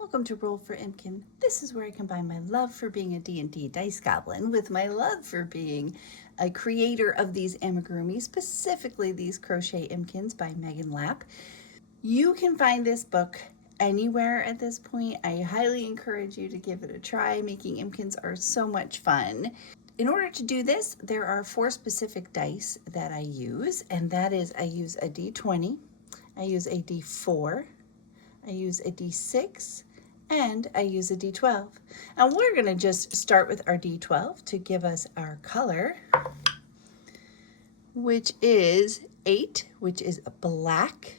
Welcome to Roll for Impkin. This is where I combine my love for being a D&D dice goblin with my love for being a creator of these amigurumi, specifically these Crochet Impkins by Megan Lapp. You can find this book anywhere at this point. I highly encourage you to give it a try. Making Impkins are so much fun. In order to do this, there are 4 specific dice that I use, and that is I use a D20, I use a D4, I use a D6, and I use a D12. And we're going to just start with our D12 to give us our color, which is 8, which is black.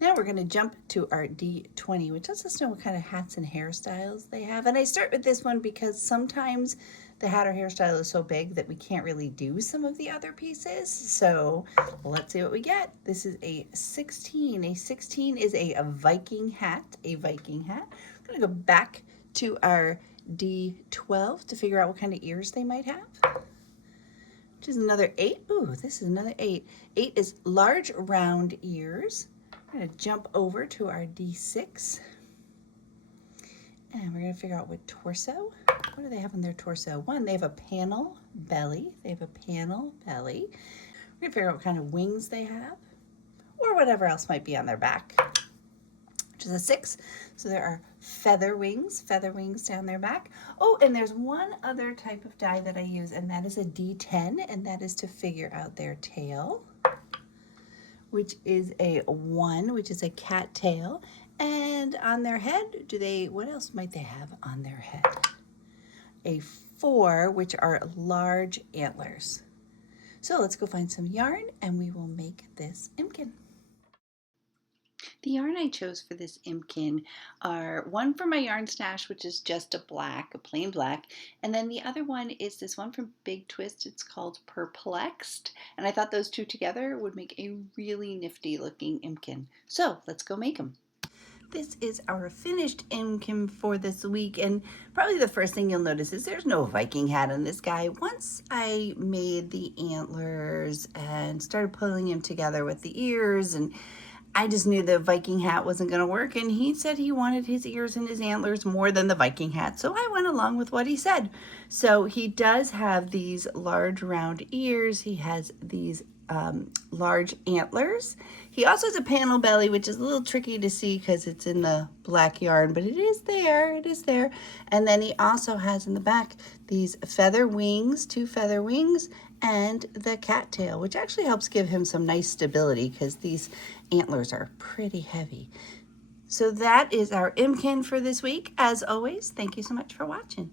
Now we're going to jump to our D20, which lets us know what kind of hats and hairstyles they have. And I start with this one because sometimes the hat or hairstyle is so big that we can't really do some of the other pieces. So let's see what we get. This is a 16. A 16 is a Viking hat. A Viking hat. I'm going to go back to our D12 to figure out what kind of ears they might have. Which is another 8. Ooh, this is another 8. 8 is large round ears. We're going to jump over to our D6 and we're going to figure out what torso. What do they have on their torso? One, they have a panel belly. They have a panel belly. We're going to figure out what kind of wings they have or whatever else might be on their back, which is a 6. So there are feather wings down their back. Oh, and there's one other type of die that I use, and that is a D10, and that is to figure out their tail, which is a 1, which is a cat tail. And on their head, what else might they have on their head? A 4, which are large antlers. So let's go find some yarn and we will make this Impkin. The yarn I chose for this Impkin are one from my yarn stash, which is just a plain black, and then the other one is this one from Big Twist. It's called Perplexed, and I thought those two together would make a really nifty looking Impkin. So let's go make them. This is our finished Impkin for this week, and probably the first thing you'll notice is there's no Viking hat on this guy. Once I made the antlers and started pulling him together with the ears, and I just knew the Viking hat wasn't going to work, and he said he wanted his ears and his antlers more than the Viking hat, so I went along with what he said. So he does have these large round ears. He has these large antlers. He also has a panel belly, which is a little tricky to see because it's in the black yarn, but it is there. It is there. And then he also has in the back these feather wings, 2 feather wings, and the cat tail, which actually helps give him some nice stability because these antlers are pretty heavy. So that is our Impkin for this week. As always, thank you so much for watching.